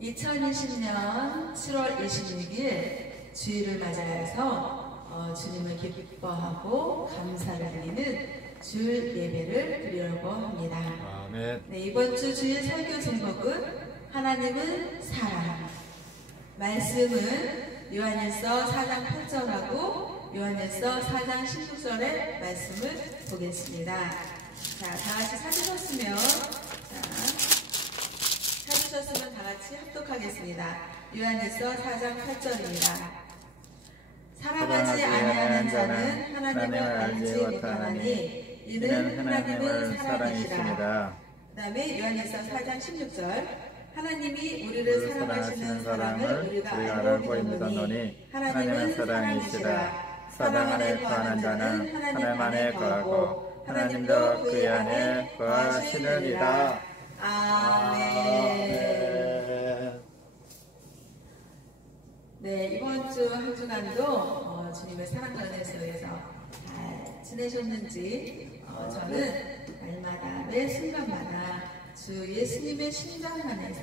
2020년 7월 26일 주일을 맞이해서 주님을 기뻐하고 감사를 드리는 주일 예배를 드리려고 합니다. 아멘. 네, 이번 주 주일 설교 제목은 하나님은 사랑. 말씀은 요한일서 4장 8절하고 요한일서 4장 16절의 말씀을 보겠습니다. 자, 다같이 찾으셨으면 다 같이 합독하겠습니다. 요한일서 4장 8절입니다. 사랑하지 아니하는 자는 하나님을 알지 못하나니 이는 하나님은 사랑이시라. 그 다음에 요한일서 4장 16절 하나님이 우리를 사랑하시는 사랑을 우리가 알고 믿노니 하나님은 사랑이시라. 사랑 안에 거하는 자는 하나님 안에 거하고 하나님도 그의 안에 거하시느니라. 아멘. 네, 이번 주 한 주간도 주님의 사랑과 은혜 속에서 잘 지내셨는지 저는 날마다 매 순간마다 주 예수님의 심장 안에서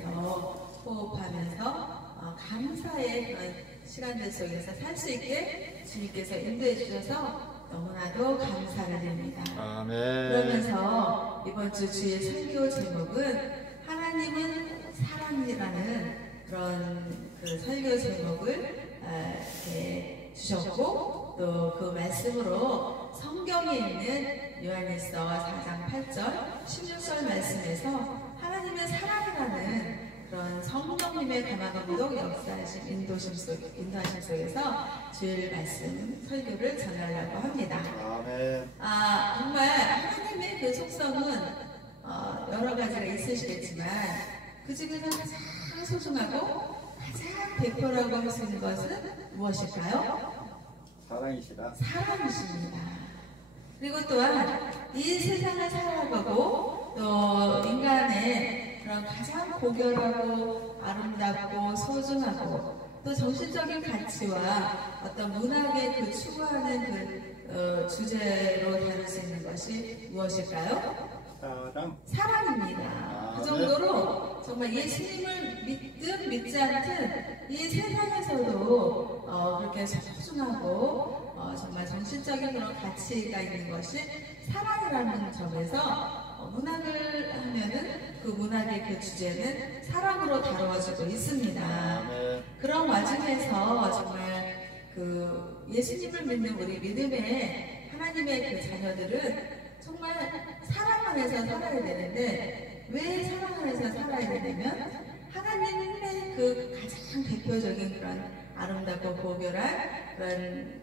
호흡하면서 감사의 그런 시간들 속에서 살 수 있게 주님께서 인도해 주셔서 너무나도 감사를 드립니다. 아멘. 그러면서 이번 주 주의 설교 제목은 하나님은 사랑이라는 그런 그 설교 제목을 이렇게 주셨고 또 그 말씀으로 성경에 있는 요한일서 4장 8절 16절 말씀에서 하나님의 사랑이라는 그런 성령님의 감화감동 역사하신 인도하심 속에서 주일 말씀 설교를 전하려고 합니다. 아멘. 정말 하나님의 그 속성은 여러 가지가 있으시겠지만 그 중에서 가장 소중하고 가장 대표라고 할 수 있는 것은 무엇일까요? 사랑이시다. 사랑이십니다. 그리고 또한 이 세상을 살아가고 또 인간의 그런 가장 고결하고 아름답고 소중하고 또 정신적인 가치와 어떤 문학의 그 추구하는 그 주제로 다룰 수 있는 것이 무엇일까요? 사랑입니다. 그 정도로 정말 예수님을 믿든 믿지 않든 이 세상에서도 그렇게 소중하고 정말 정신적인 그런 가치가 있는 것이 사랑이라는 점에서 문학을 하면은 그 문학의 그 주제는 사랑으로 다루어지고 있습니다. 그런 와중에서 정말 그 예수님을 믿는 우리 믿음의 하나님의 그 자녀들은 정말 사랑 안에서 살아야 되는데 왜 사랑 안에서 살아야 되냐면 하나님의 그 가장 대표적인 그런 아름답고 고결한 그런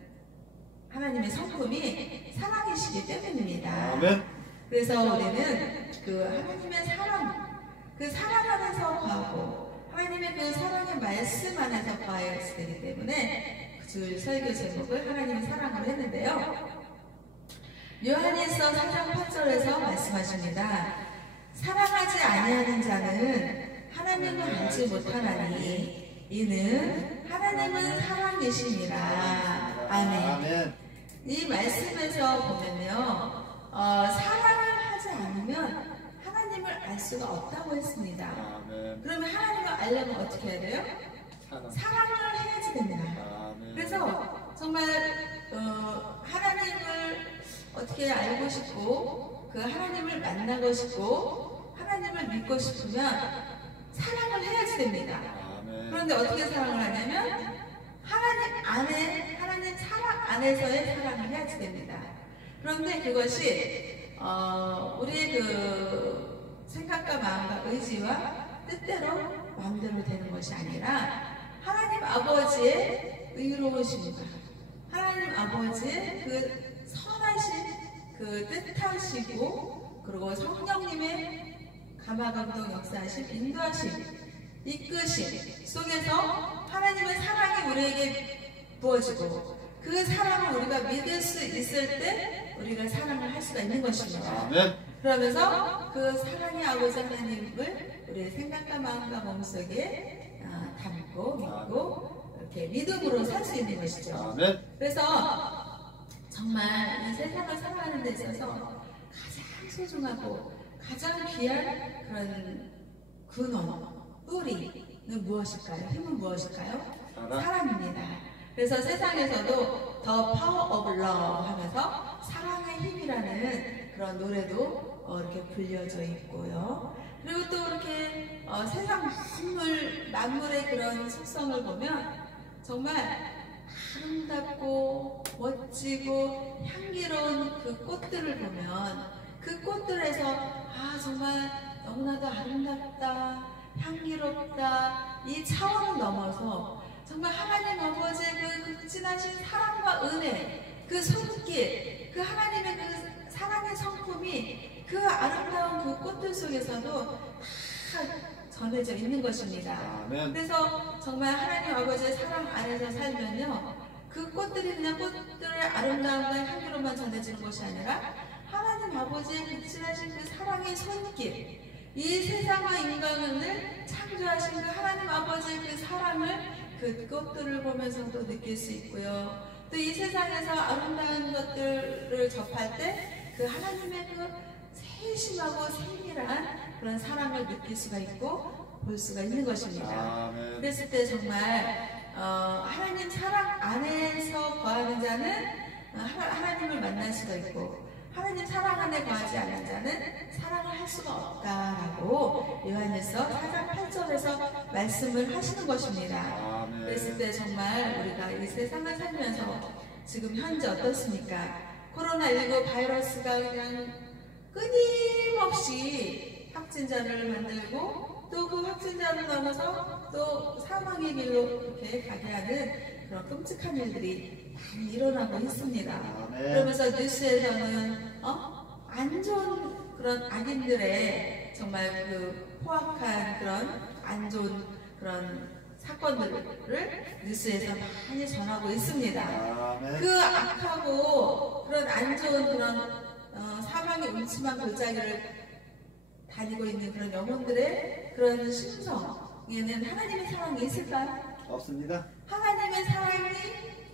하나님의 성품이 사랑이시기 때문입니다. 아멘. 그래서 우리는 그 하나님의 사랑, 그 사랑 안에서 거하고 하나님의 그 사랑의 말씀 안에서 거해야 되기 때문에 그 설교 제목을 하나님의 사랑으로 했는데요. 요한일서 4장 8절에서 말씀하십니다. 사랑하지 아니하는 자는 하나님을 알지 못하나니 이는 하나님은 사랑이시니라. 아멘. 이 말씀에서 보면요, 사랑을 하지 않으면 하나님을 알 수가 없다고 했습니다. 그러면 하나님을 알려면 어떻게 해야 돼요? 사랑을 해야지 됩니다. 그래서 정말 하나님을 어떻게 알고 싶고 그 하나님을 만나고 싶고 하나님을 믿고 싶으면 사랑을 해야지 됩니다. 그런데 어떻게 사랑을 하냐면 하나님 안에 하나님 사랑 안에서의 사랑을 해야지 됩니다. 그런데 그것이 우리의 그 생각과 마음과 의지와 뜻대로 마음대로 되는 것이 아니라 하나님 아버지의 의로우심과 하나님 아버지의 그 선하신 그 뜻하시고 그리고 성령님의 감화감동 역사하심 인도하심 이끄심 속에서 하나님의 사랑이 우리에게 부어지고 그 사랑을 우리가 믿을 수 있을 때 우리가 사랑을 할 수가 있는 것입니다. 그러면서 그 사랑의 아버지 하나님을 우리의 생각과 마음과 몸속에 담고 믿고 이렇게 믿음으로 살 수 있는 것이죠. 그래서 정말 이 세상을 살아가는 데 있어서 가장 소중하고 가장 귀한 그런 근원, 뿌리, 무엇일까요? 힘은 무엇일까요? 사랑. 사랑입니다. 그래서 세상에서도 더 파워 오브 러브 하면서 사랑의 힘이라는 그런 노래도 이렇게 불려져 있고요. 그리고 또 이렇게 세상 만물의 그런 속성을 보면 정말 아름답고 멋지고 향기로운 그 꽃들을 보면 그 꽃들에서 정말 너무나도 아름답다, 향기롭다, 이 차원을 넘어서 정말 하나님 아버지의 그 극진하신 사랑과 은혜, 그 손길, 그 하나님의 그 사랑의 성품이 그 아름다운 그 꽃들 속에서도 다 전해져 있는 것입니다. 아멘. 그래서 정말 하나님 아버지의 사랑 안에서 살면요, 그 꽃들이 그냥 꽃들의 아름다움과 향기로만 전해지는 것이 아니라 하나님 아버지의 극진하신 그 사랑의 손길, 이 세상과 인간을 창조하신 그 하나님 아버지의 그 사랑을 그 꽃들을 보면서도 느낄 수 있고요. 또 이 세상에서 아름다운 것들을 접할 때 그 하나님의 그 세심하고 세밀한 그런 사랑을 느낄 수가 있고 볼 수가 있는 것입니다. 아멘. 그랬을 때 정말 하나님 사랑 안에서 거하는 자는 하나님을 만날 수가 있고, 하나님 사랑 안에 거하지 않는 자는 사랑을 할 수가 없다라고 요한일서 4장 8절에서 말씀을 하시는 것입니다. 아멘. 그랬을 때 정말 우리가 이 세상을 살면서 지금 현재 어떻습니까? 코로나19 바이러스가 그냥 끊임없이 확진자를 만들고 또 그 확진자를 넘어서 또 사망의 길로 이렇게 가게 하는 그런 끔찍한 일들이 많이 일어나고 있습니다. 아멘. 그러면서 뉴스에서는 안 좋은 그런 악인들의 정말 그 포악한 그런 안 좋은 그런 사건들을 뉴스에서 많이 전하고 있습니다. 아멘. 그 악하고 그런 안 좋은 그런 사망의 음침한 골짜기를 다니고 있는 그런 영혼들의 그런 심성에는 하나님의 사랑이 있을까요? 없습니다. 하나님의 사랑이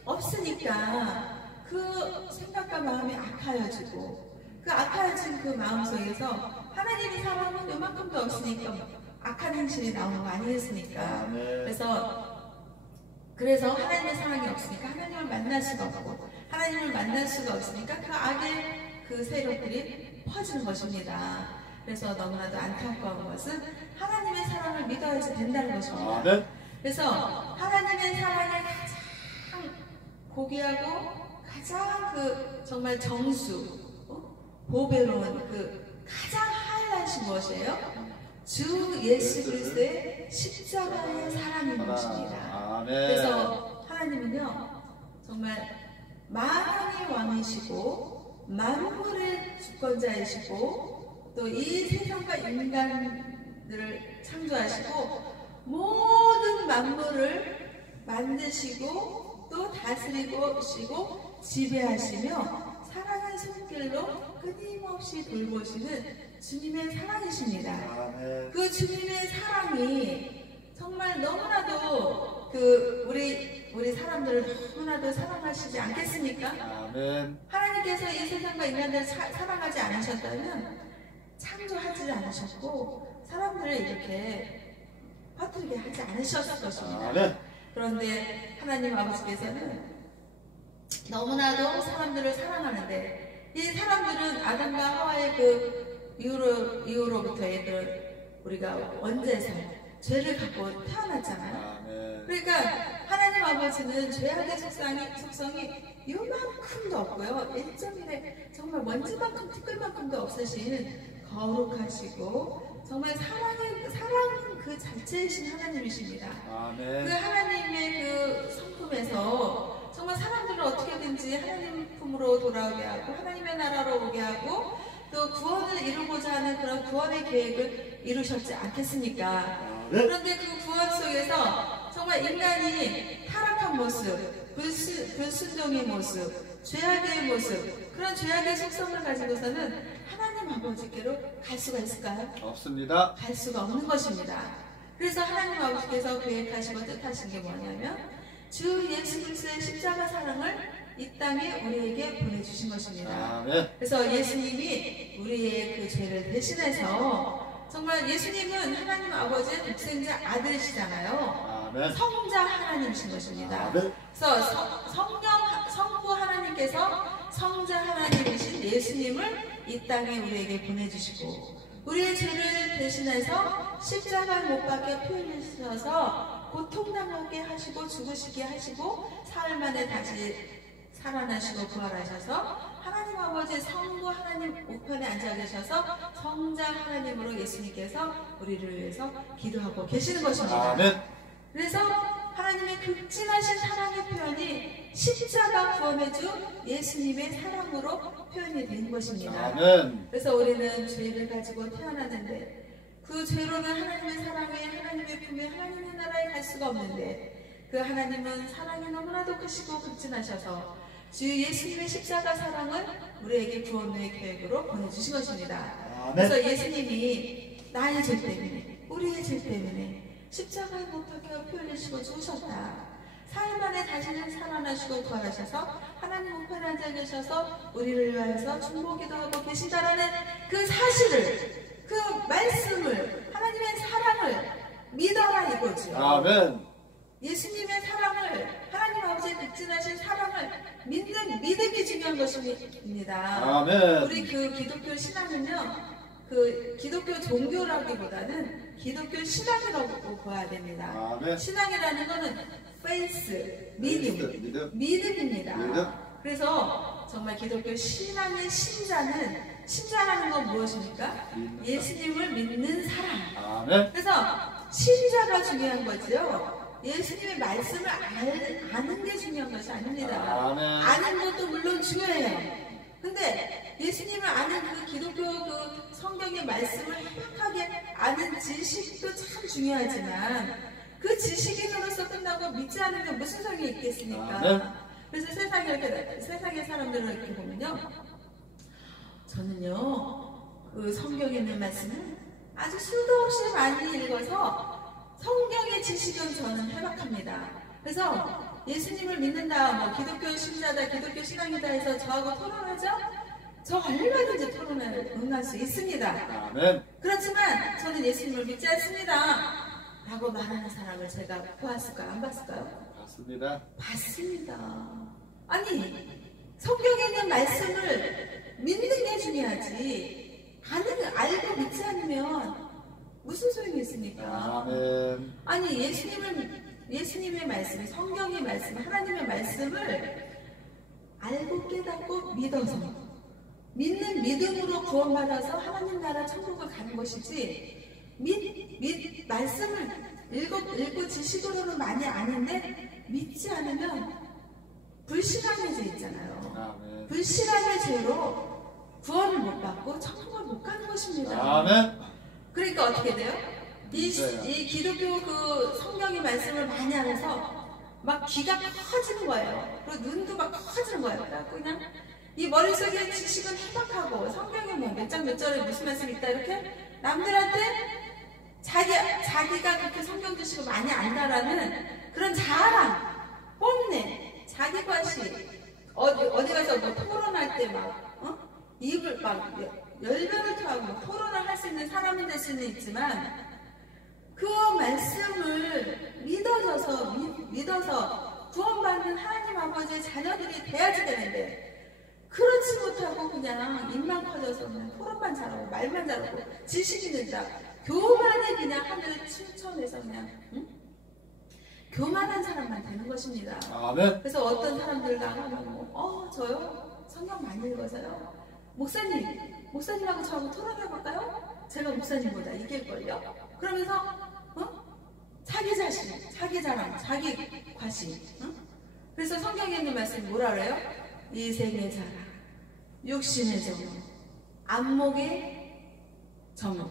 없으니까 그 생각과 마음이 악하여지고, 그 악하여진 그 마음 속에서 하나님의 사랑은 요만큼도 없으니까 악한 행실이 나오는 거 아니겠습니까? 아멘. 그래서 하나님의 사랑이 없으니까 하나님을 만날 수가 없고, 하나님을 만날 수가 없으니까 그 악의 그 세력들이 퍼지는 것입니다. 그래서 너무나도 안타까운 것은 하나님의 사랑을 믿어야지 된다는 것입니다. 아멘. 그래서 하나님의 사랑을 가장 고귀하고 가장 그 정말 정수, 보배로운 그 가장 하이라이트인 무엇이에요? 주 예수 그리스도의 십자가의 사랑인 것입니다. 아멘. 그래서 하나님은요, 정말 만왕의 왕이시고 만물의 주권자이시고 또 이 세상과 인간들을 창조하시고 모든 만물을 만드시고 또 다스리고 지배하시며 사랑의 손길로 끊임없이 돌보시는 주님의 사랑이십니다. 아멘. 그 주님의 사랑이 정말 너무나도 그 우리 사람들을 너무나도 사랑하시지 않겠습니까? 아멘. 하나님께서 이 세상과 인간들을 사랑하지 않으셨다면 창조하지 않으셨고 사람들을 이렇게 퍼뜨리게 하지 않으셨을 것입니다. 아멘. 그런데 하나님 아버지께서는 너무나도 사람들을 사랑하는데, 이 사람들은 아담과 하와의 그 이후로부터의 그 우리가 원죄살, 죄를 갖고 태어났잖아요. 아멘. 그러니까 하나님 아버지는 죄악의 속성이 요만큼도 없고요, 1.1에 정말 먼지만큼 티끌만큼도 없으신 거룩하시고 정말 사랑 그 자체이신 하나님이십니다. 아멘. 그 하나님의 그 성품에서 정말 사람들을 어떻게든지 하나님 품으로 돌아오게 하고 하나님의 나라로 오게 하고 또 구원을 이루고자 하는 그런 구원의 계획을 이루셨지 않겠습니까? 그런데 그 구원 속에서 정말 인간이 타락한 모습, 불순종의 모습, 죄악의 모습, 그런 죄악의 속성을 가지고서는 하나님 아버지께로 갈 수가 있을까요? 없습니다. 갈 수가 없는 것입니다. 그래서 하나님 아버지께서 계획하시고 뜻하신 게 뭐냐면 주 예수 그리스도의 십자가 사랑을 이 땅에 우리에게 보내주신 것입니다. 아멘. 그래서 예수님이 우리의 그 죄를 대신해서 정말 예수님은 하나님 아버지의 독생자 아들이시잖아요. 아멘. 성자 하나님이신 것입니다. 아멘. 그래서 성부 하나님께서 성자 하나님이신 예수님을 이 땅에 우리에게 보내주시고 우리의 죄를 대신해서 십자가에 못 박혀 피 흘리셔서 고통당하게 하시고 죽으시게 하시고 사흘 만에 다시 살아나시고 부활하셔서 하나님 아버지의 성부 하나님 우편에 앉아 계셔서 성자 하나님으로 예수님께서 우리를 위해서 기도하고 계시는 것입니다. 아멘. 그래서 하나님의 극진하신 사랑의 표현이 십자가 구원해준 예수님의 사랑으로 표현이 된 것입니다. 아멘. 그래서 우리는 죄를 가지고 태어나는데 그 죄로는 하나님의 사랑에 하나님의 품에 하나님의 나라에 갈 수가 없는데 그 하나님은 사랑이 너무나도 크시고 극진하셔서 주 예수님의 십자가 사랑을 우리에게 구원의 계획으로 보내주신 것입니다. 아멘. 그래서 예수님이 나의 죄 때문에 우리의 죄 때문에 십자가에 못 박혀 피 흘리시고 죽으셨다. 사흘 만에 다시는 살아나시고 부활하셔서 하나님 우편에 앉아 계셔서 우리를 위하여서 중보기도 하고 계시다라는 그 사실을 그 말씀을 하나님의 사랑을 믿어라 이거죠. 아멘. 예수님의 사랑을 하나님 아버지의 극진하신 사랑을 믿는 믿음이 중요한 것입니다. 아멘. 우리 그 기독교 신앙은요. 그 기독교 종교라기보다는 기독교 신앙이라고 봐야 됩니다. 아멘. 신앙이라는 것은 faith, 믿음입니다. 믿음. 그래서 정말 기독교 신앙의 신자라는 건 무엇입니까? 예수님을 믿는 사람. 아멘. 그래서 신자가 중요한 거죠. 예수님의 말씀을 아는 게 중요한 것이 아닙니다. 아멘. 아는 것도 물론 중요해요. 근데 예수님을 아는 그 기독교 그 성경의 말씀을 해박하게 아는 지식도 참 중요하지만 그 지식인으로서 끝나고 믿지 않으면 무슨 소용이 있겠습니까? 아멘. 그래서 세상의 사람들을 이렇게 보면요. 저는요, 그 성경에 있는 말씀을 아주 수도 없이 많이 읽어서 성경의 지식은 저는 해박합니다. 그래서 예수님을 믿는다, 뭐 기독교 신자다, 기독교 신앙이다 해서 저하고 토론하죠? 저 얼마든지 토론에 응할 수 있습니다. 아멘. 그렇지만 저는 예수님을 믿지 않습니다 라고 말하는 사람을 제가 보았을까요? 안 봤을까요? 맞습니다. 봤습니다. 아니, 성경에 있는 말씀을 믿는 게 중요하지 알고 믿지 않으면 무슨 소용이 있습니까? 아멘. 아니, 예수님의 말씀, 성경의 말씀, 하나님의 말씀을 알고 깨닫고 믿어서 믿는 믿음으로 구원받아서 하나님 나라 천국을 가는 것이지 말씀을 읽고 지식으로는 많이 아는데 믿지 않으면 불신앙의 죄 있잖아요. 아멘. 불신앙의 죄로 구원을 못 받고 천국을 못 가는 것입니다. 아멘. 그러니까 어떻게 돼요? 이 기독교 그 성경의 말씀을 많이 알아서 막 귀가 커지는 거예요. 그리고 눈도 막 커지는 거예요. 그래갖고 그냥 이 머릿속에 지식은 해박하고 성경에 뭐 몇 장 몇 절에 무슨 말씀이 있다 이렇게 남들한테 자기가 그렇게 성경 지식을 많이 안다라는 그런 자랑, 뽐내, 자기 과시 어디 가서 뭐 토론할 때 막 입을 막 열변을 토하고 토론을 할 수 있는 사람이 될 수는 있지만 그 말씀을 믿어서 구원받는 하나님 아버지의 자녀들이 돼야지 되는데 그렇지 못하고 그냥 입만 커져서 그냥 토론만 잘하고 말만 잘하고 지식이 는다 교만이 그냥 하늘 춘천에서 그냥 교만한 사람만 되는 것입니다. 아멘. 그래서 어떤 사람들 나가면 저요? 성경 많이 읽어서요? 목사님하고 저하고 토론해볼까요? 제가 목사님보다 이길걸요? 그러면서 자기 자신, 자기 자랑, 자기 과시. 그래서 성경에 있는 말씀이 뭐라 그래요? 이생의 자랑, 육신의 정욕, 안목의 정욕.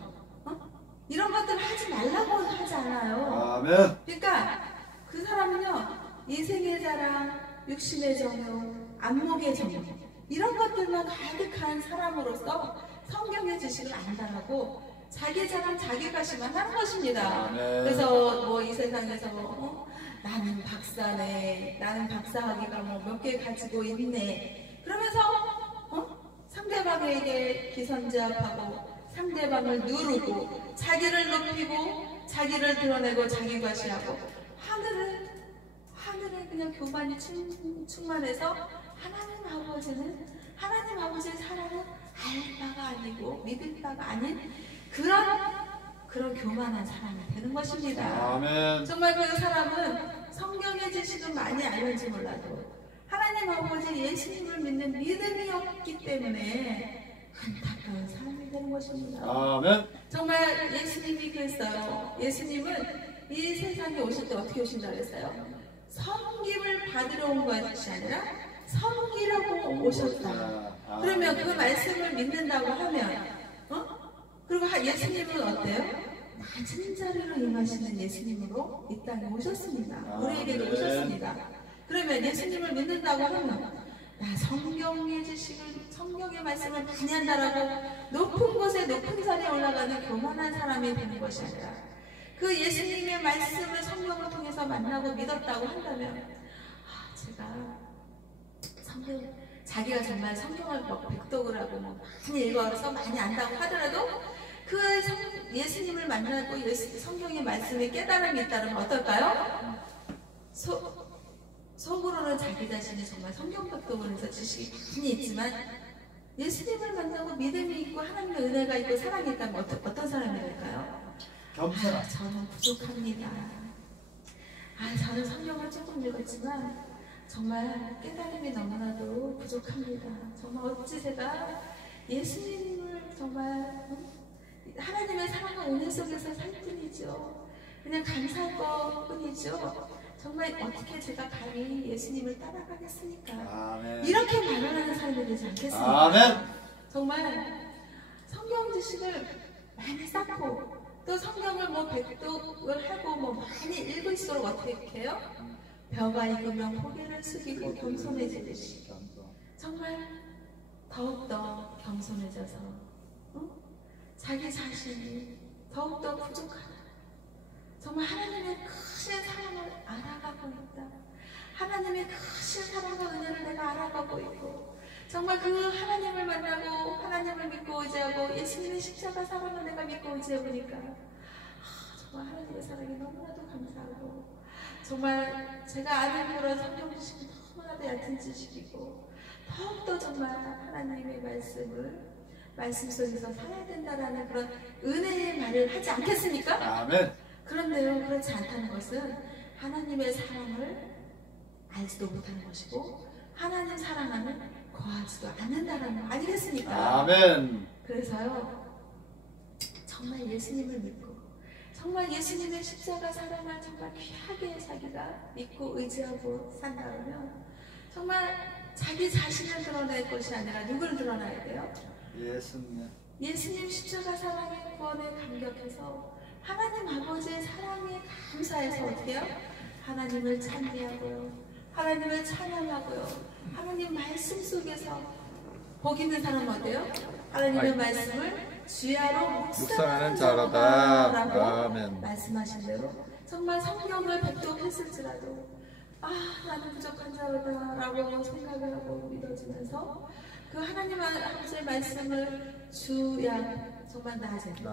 이런 것들을 하지 말라고 하지 않아요. 아멘. 그러니까 그 사람은요, 이생의 자랑, 육신의 정욕, 안목의 정욕 이런 것들만 가득한 사람으로서 성경의 지식을 안다라고 자기 자랑, 자기 과시만 하는 것입니다. 아멘. 그래서 뭐 이 세상에서 나는 박사네, 나는 박사학위가 뭐 몇 개 가지고 있네. 그러면서 상대방에게 기선제압하고 상대방을 누르고 자기를 높이고 자기를 드러내고 자기 과시하고 하늘에 그냥 교만이 충만해서 하나님 아버지의 사랑은 알 바가 아니고 믿을 바가 아닌 그런 교만한 사람이 되는 것입니다. 아멘. 정말 그 사람은 성경의 지식은 많이 알는지 몰라도 하나님 아버지 예수님을 믿는 믿음이 없기 때문에 안타까운 사람이 되는 것입니다. 아멘. 정말 예수님이 그랬어요. 예수님은 이 세상에 오실 때 어떻게 오신다고 했어요? 섬김을 받으러 온 것이 아니라 섬기려고 오셨다. 그러면 그 말씀을 믿는다고 하면 그리고 예수님은 어때요? 낮은 자리로 임하시는 예수님으로 이 땅에 오셨습니다. 우리에게도 오셨습니다. 그러면 예수님을 믿는다고 하면 나 성경의 지식을 성경의 말씀을 많이 한다라고 높은 곳에 높은 자리에 올라가는 교만한 사람이 되는 것이 아니라 그 예수님의 말씀을 성경을 통해서 만나고 믿었다고 한다면 제가 자기가 정말 성경을 백독을 하고 많이 읽어서 많이 안다고 하더라도 그 예수님을 만나고 성경의 말씀에 깨달음이 있다면 어떨까요? 속으로는 자기 자신이 정말 성경 백독을 해서 지식이 많이 있지만 예수님을 만나고 믿음이 있고 하나님의 은혜가 있고 사랑이 있다면 어떤 사람이 될까요? 겸손한. 저는 부족합니다. 저는 성경을 조금 읽었지만 정말 깨달음이 너무나도 부족합니다. 정말 어찌 제가 예수님을 정말 하나님의 사랑과 은혜 속에서 살 뿐이죠. 그냥 감사할 것 뿐이죠. 정말 어떻게 제가 감히 예수님을 따라가겠습니까? 아멘. 이렇게 말을 하는 사람이 되지 않겠습니까? 아멘. 정말 성경 지식을 많이 쌓고 또 성경을 백독을 하고 많이 읽을수록 어떻게 해요? 벼가 익으면 고개를 숙이고 겸손해지듯이 정말 더욱더 겸손해져서 자기 자신이 더욱더 부족하다. 정말 하나님의 크신 사랑을 알아가고 있다. 하나님의 크신 사랑과 은혜를 내가 알아가고 있고 정말 그 하나님을 만나고 하나님을 믿고 의지하고 예수님의 십자가 사랑을 내가 믿고 의지해보니까 정말 하나님의 사랑이 너무나도 감사하고 정말 제가 아는 그런 성경 지식이 너무나도 얕은 지식이고 더욱더 정말 하나님의 말씀 속에서 살아야 된다라는 그런 은혜의 말을 하지 않겠습니까? 아멘. 그런데요, 그렇지 않다는 것은 하나님의 사랑을 알지도 못하는 것이고 하나님 사랑하는 거하지도 않는다라는 거 아니겠습니까? 아멘. 그래서요, 정말 예수님을 믿고 정말 예수님의 십자가 사랑을 정말 귀하게 자기가 믿고 의지하고 산다면 정말 자기 자신을 드러낼 것이 아니라 누구를 드러나야 돼요? 예수님 십자가 사랑의 구원에 감격해서 하나님 아버지의 사랑에 감사해서 어떻게 해요? 하나님을 찬미하고요, 하나님을 찬양하고요, 하나님 말씀 속에서 복 있는 사람은 어때요? 하나님의 말씀을 주야로 묵상하는 자로다 라고 아멘. 말씀하신 대로 정말 성경을 백독했을지라도 나는 부족한 자로다 라고 생각을 하고 믿어지면서 그 하나님 아버지의 말씀을 주야 정말 낮에도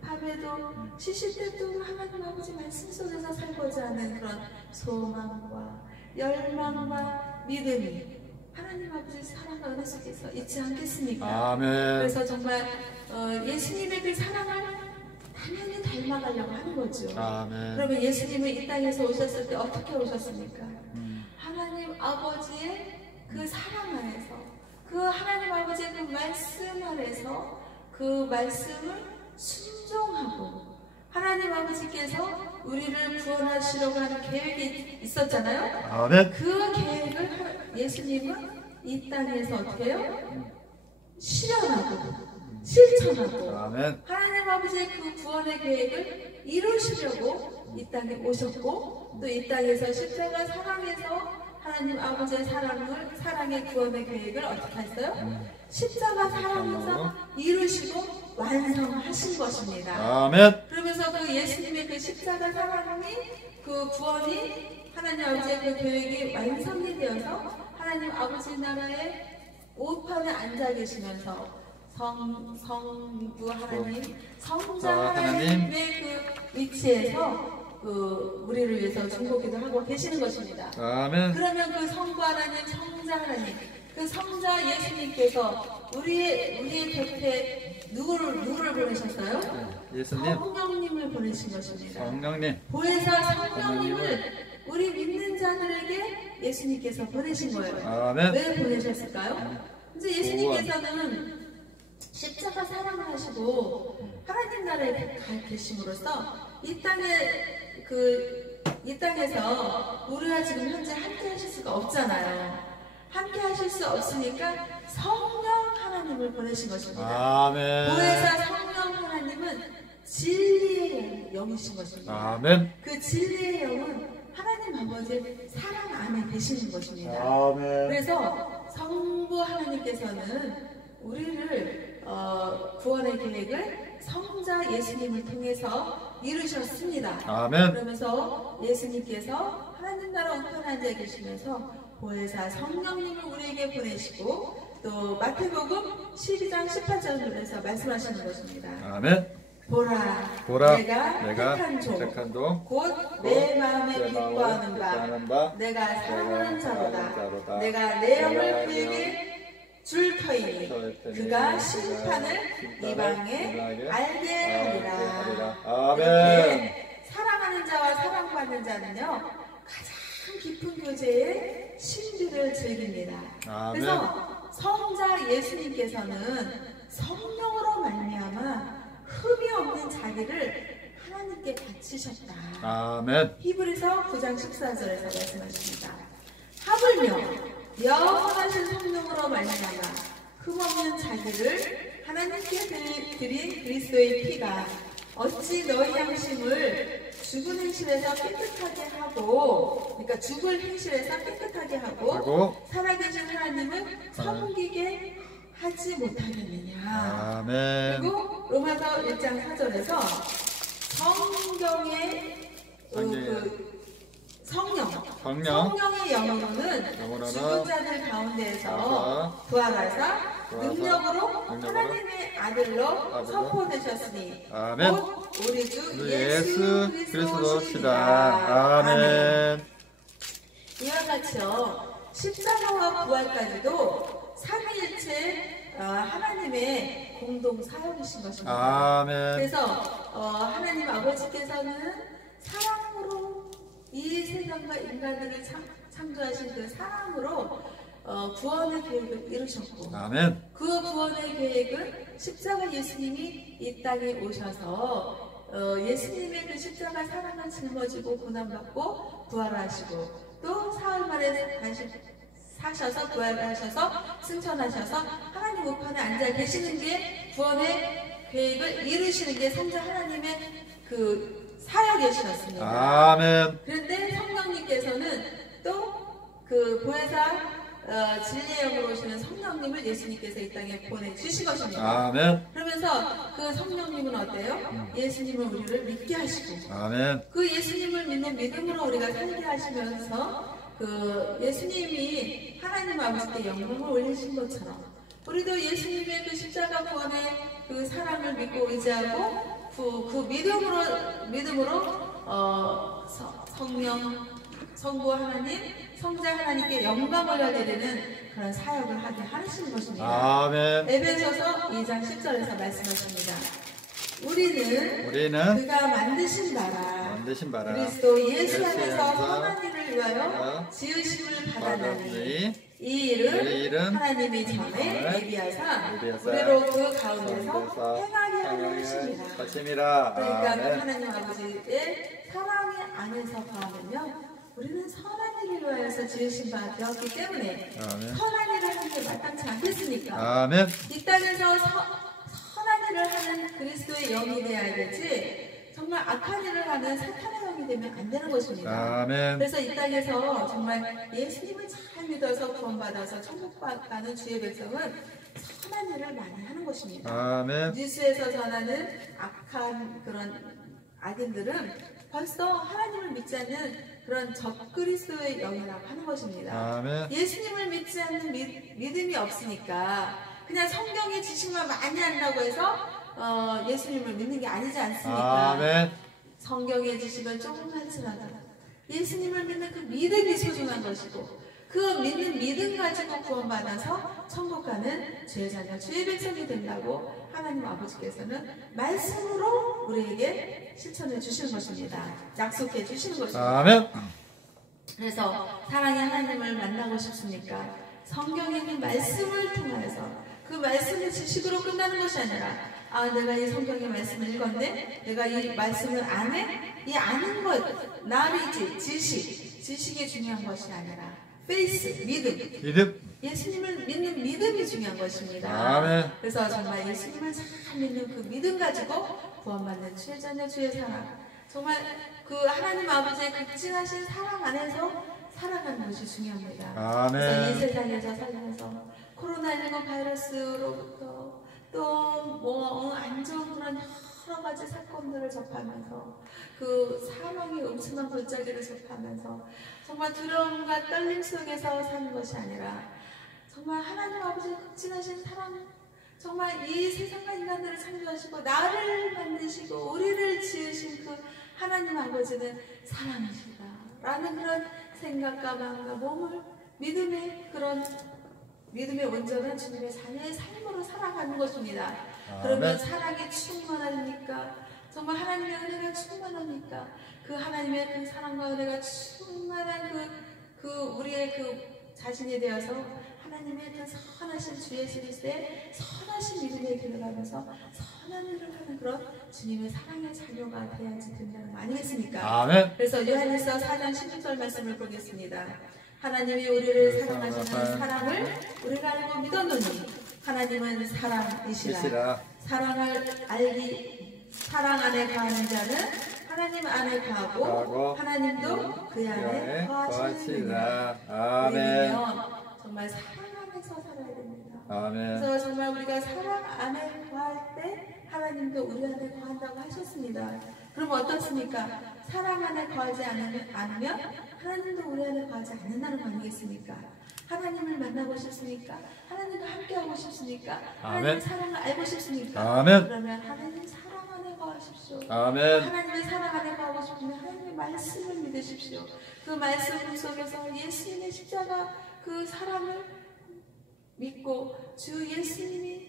밤에도 쉬실 때도 하나님 아버지 말씀 속에서 살고자 하는 그런 소망과 열망과 믿음이 하나님 아버지 사랑과 은혜 속에서 있지 않겠습니까? 아멘. 그래서 정말 예수님의 그 사랑을 당연히 닮아가려고 하는 거죠. 아멘. 그러면 예수님은 이 땅에서 오셨을 때 어떻게 오셨습니까? 하나님 아버지의 그 사랑 안에서 그 하나님 아버지의 그 말씀 안에서 그 말씀을 순종하고 하나님 아버지께서 우리를 구원하시려고 하는 계획이 있었잖아요. 아멘. 그 계획을 예수님은 이 땅에서 어떻게 해요? 실현하고 실천하고 아멘. 하나님 아버지의 그 구원의 계획을 이루시려고 이 땅에 오셨고 또 이 땅에서 십자가 사랑에서 하나님 아버지의 사랑의 구원의 계획을 어떻게 했어요? 십자가 사랑에서 이루시고 완성하신 것입니다. 아멘. 그러면서 그 예수님의 그 십자가 사랑이 그 구원이 하나님 아버지의 그 계획이 완성이 되어서 하나님 아버지 나라의 우편에 앉아 계시면서 성부 하나님, 성자 하나님. 하나님의 그 위치에서 우리를 위해서 중보기도 하고 계시는 것입니다. 아멘. 그러면 그 성부 하나님, 성자 하나님, 그 성자 예수님께서 우리의 곁에 누구를 보내셨어요? 예수님. 성령님을 보내신 것입니다. 성령님. 보혜사 성령님을 우리 믿는 자들에게 예수님께서 보내신 거예요. 아멘. 왜 보내셨을까요? 이제 예수님께서는 십자가 사랑을 하시고 하나님 나라에 계심으로써 이 땅에서 우리와 지금 현재 함께 하실 수가 없잖아요. 함께 하실 수 없으니까 성령 하나님을 보내신 것입니다. 아멘. 보혜사 성령 하나님은 진리의 영이신 것입니다. 아멘. 그 진리의 영은 하나님 아버지의 사랑 안에 계시는 것입니다. 아멘. 그래서 성부 하나님께서는 우리를 구원의 계획을 성자 예수님을 통해서 이루셨습니다. 아멘. 그러면서 예수님께서 하나님 나라 우편한 자에 계시면서 보혜사 성령님을 우리에게 보내시고 또 마태복음 12장 18절에서 말씀하시는 것입니다. 아멘. 보라, 내가 택한 택한 종, 곧 내 마음에 기뻐하는 바 내가 사랑하는 자로다. 내가 내 영을 그에게 줄 터이니 그가 심판을 이방에 알게 하리라. 아멘. 사랑하는 자와 사랑받는 자는요 가장 깊은 교제의 신비를 즐깁니다. 아멘. 그래서 성자 예수님께서는 성령으로 말미암아 흠이 없는 자기를 하나님께 바치셨다. 아멘. 히브리서 9장 14절에서 말씀하십니다. 하물며 영원하신 성령으로 말미암아 흠없는 자기를 하나님께 드린 그리스도의 피가 어찌 너희 양심을 죽은 행실에서 깨끗하게 하고, 그러니까 죽을 행실에서 깨끗하게 하고 살아계신 하나님을 섬기게 하지 못하겠느냐. 아멘. 그리고 로마서 1장 4절에서 성경의 성령의 영으로는 죽은 자들 가운데에서 부활하사 능력으로 하나님의 아들로 선포되셨으니 아멘. 곧 우리 주 예수 예수 그리스도시다. 아멘. 이와 같이요 십자가와 부활까지도 삼위일체 하나님의 공동 사역이신 것입니다. 아멘. 그래서 하나님 아버지께서는 사랑으로 이 세상과 인간들을 창조하신 그 사랑으로 구원의 계획을 이루셨고, 아멘. 그 구원의 계획은 십자가 예수님이 이 땅에 오셔서 예수님의 그 십자가 사랑을 짊어지고 고난받고 부활하시고 또 사흘 만에 다시 사셔서 부활하셔서 승천하셔서 하나님 우편에 앉아 계시는 게 구원의 계획을 이루시는 게 성자 하나님의 그 사역이셨습니다. 아멘. 그런데 성령님께서는 또 그 보혜사 진리의 영으로 오시는 성령님을 예수님께서 이 땅에 보내주신 것입니다. 아멘. 그러면서 그 성령님은 어때요? 예수님을 우리를 믿게 하시고 아멘. 그 예수님을 믿는 믿음으로 우리가 살게 하시면서 그 예수님이 하나님 아버지께 영광을 올리신 것처럼 우리도 예수님의 그 십자가 구원의 그 사랑을 믿고 의지하고 그 믿음으로 성부 하나님, 성자 하나님께 영광을 올려야 되는 그런 사역을 하게 하시는 것입니다. 아멘. 에베소서 2장 10절에서 말씀하십니다. 우리는 그가 만드신 바라 그리스도 예수 안에서 선한 일을 위하여 지으심을 받았나니 이 일은 하나님이 전에 예비하사 우리로 그 가운데서 행하게 하는 것입니다. 그러니까 하나님 아버지의 사랑의 안에서 거하면요 우리는 선한 일을 위하여서 지으신 바 되었기 때문에 선한 일을 하는 게 마땅치 않겠습니까? 아멘. 이 땅에서 선한 일을 하는 그리스도의 영이 되어야 되지 정말 악한 일을 하는 사탄의 영이 되면 안 되는 것입니다. 아멘. 그래서 이 땅에서 정말 예수님을 잘 믿어서 구원받아서 천국 가는 주의 백성은 선한 일을 많이 하는 것입니다. 아멘. 뉴스에서 전하는 악한 그런 악인들은 벌써 하나님을 믿지 않는 그런 적그리스도의 영이라고 하는 것입니다. 아멘. 예수님을 믿지 않는 믿음이 없으니까 그냥 성경의 지식만 많이 한다고 해서 예수님을 믿는 게 아니지 않습니까? 아멘. 성경의 지식은 조금만 지나도 예수님을 믿는 그 믿음이 소중한 것이고 그 믿는 믿음 가지고 구원받아서 천국 가는 주의 자녀, 주의 백성이 된다고 하나님 아버지께서는 말씀으로 우리에게 실천해 주시는 것입니다. 약속해 주시는 것입니다. 아멘. 그래서 사랑의 하나님을 만나고 싶습니까? 성경에 있는 말씀을 통하여서 그 말씀의 지식으로 끝나는 것이 아니라 내가 이 성경의 말씀을 읽었네? 내가 이 말씀을 아네? 이 아는 것, 나리지, 지식이 중요한 것이 아니라 페이스, 믿음. 예수님을 믿는 믿음이 중요한 것입니다. 아멘. 그래서 정말 예수님을 잘 믿는 그 믿음 가지고 구원받는 주의 자녀, 주의 사랑. 정말 그 하나님 아버지의 극진하신 사랑 안에서 살아가는 것이 중요합니다. 아멘. 그래서 이 세상에서 살면서 코로나19 바이러스로부터 또 뭐 안 좋은 그런 여러 가지 사건들을 접하면서 그 사망의 음침한 골짜기를 접하면서 정말 두려움과 떨림 속에서 사는 것이 아니라 정말 하나님 아버지의 극진하신 사랑, 정말 이 세상과 인간들을 창조하시고 나를 만드시고 우리를 지으신 그 하나님 아버지는 사랑이시다 라는 그런 생각과 마음과 몸을 믿음의 온전한 주님의 자녀의 삶으로 살아가는 것입니다. 그러면 사랑이 충만합니까? 정말 하나님의 은혜가 충만합니까? 그 하나님의 그 사랑과 은혜가 충만한 그 우리의 그 자신이 되어서 하나님의 그 선하신 주 예수 그리스도의 선하신 믿음의 길을 가면서 선한 일을 하는 그런 주님의 사랑의 자녀가 되어야지 된다는 거 아니겠습니까? 아멘. 그래서 요한일서 4장 16절 말씀을 보겠습니다. 하나님이 우리를 사랑하시는 사랑을 우리가 알고 믿었노니 하나님은 사랑이시라. 사랑 안에 거하는 자는 하나님 안에 거하고 하나님도 그 안에 거하시느니라. 아멘. 정말 사랑 안에서 살아야 됩니다. 아멘. 그래서 정말 우리가 사랑 안에 거할 때 하나님도 우리 안에 거한다고 하셨습니다. 그럼 어떻습니까? 사랑 안에 거하지 않으면 하나님도 우리 안에 거하지 않는다는 거 아니겠습니까? 하나님을 만나고 싶습니까? 하나님과 함께하고 싶습니까? 하나님의 사랑을 알고 싶습니까? 아멘. 그러면 하나님 사랑 안에 거하십시오. 아멘. 하나님의 사랑 안에 거하고 싶으면 하나님의 말씀을 믿으십시오. 그 말씀 속에서 예수님의 십자가 그 사랑을 믿고 주 예수님이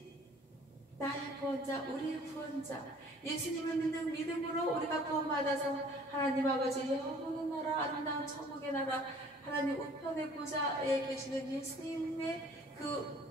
나의 구원자, 우리의 구원자, 예수님을 믿는 믿음으로 우리가 구원받아서 하나님 아버지 영원한 나라, 아름다운 천국의 나라, 하나님 우편의 보좌에 계시는 예수님의 그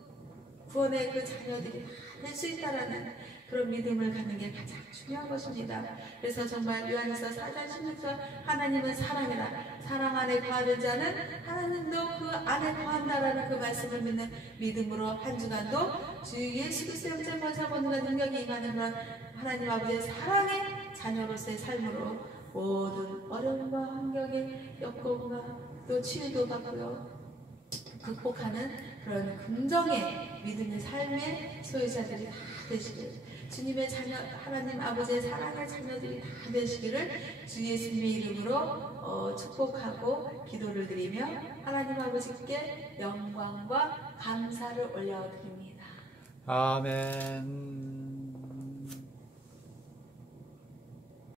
구원의 그 자녀들이 될 수 있다라는 그런 믿음을 갖는 게 가장 중요한 것입니다. 그래서 정말 요한일서 4장 16절 하나님은 사랑이라 사랑 안에 거하는 자는 하나님도 그 안에 거한다라는 그 말씀을 믿는 믿음으로 한 주간도 주 예수 그리스도의 영접하자 권능과 능력이 임하는 그런 하나님 아버지의 사랑의 자녀로서의 삶으로 모든 어려움과 환경의 역경과 또 치유도 받고요 극복하는 그런 긍정의 믿음의 삶의 소유자들이 다 되시길 주님의 자녀 하나님 아버지의 사랑의 자녀들이 다 되시기를 주 예수님의 이름으로 축복하고 기도를 드리며 하나님 아버지께 영광과 감사를 올려드립니다. 아멘.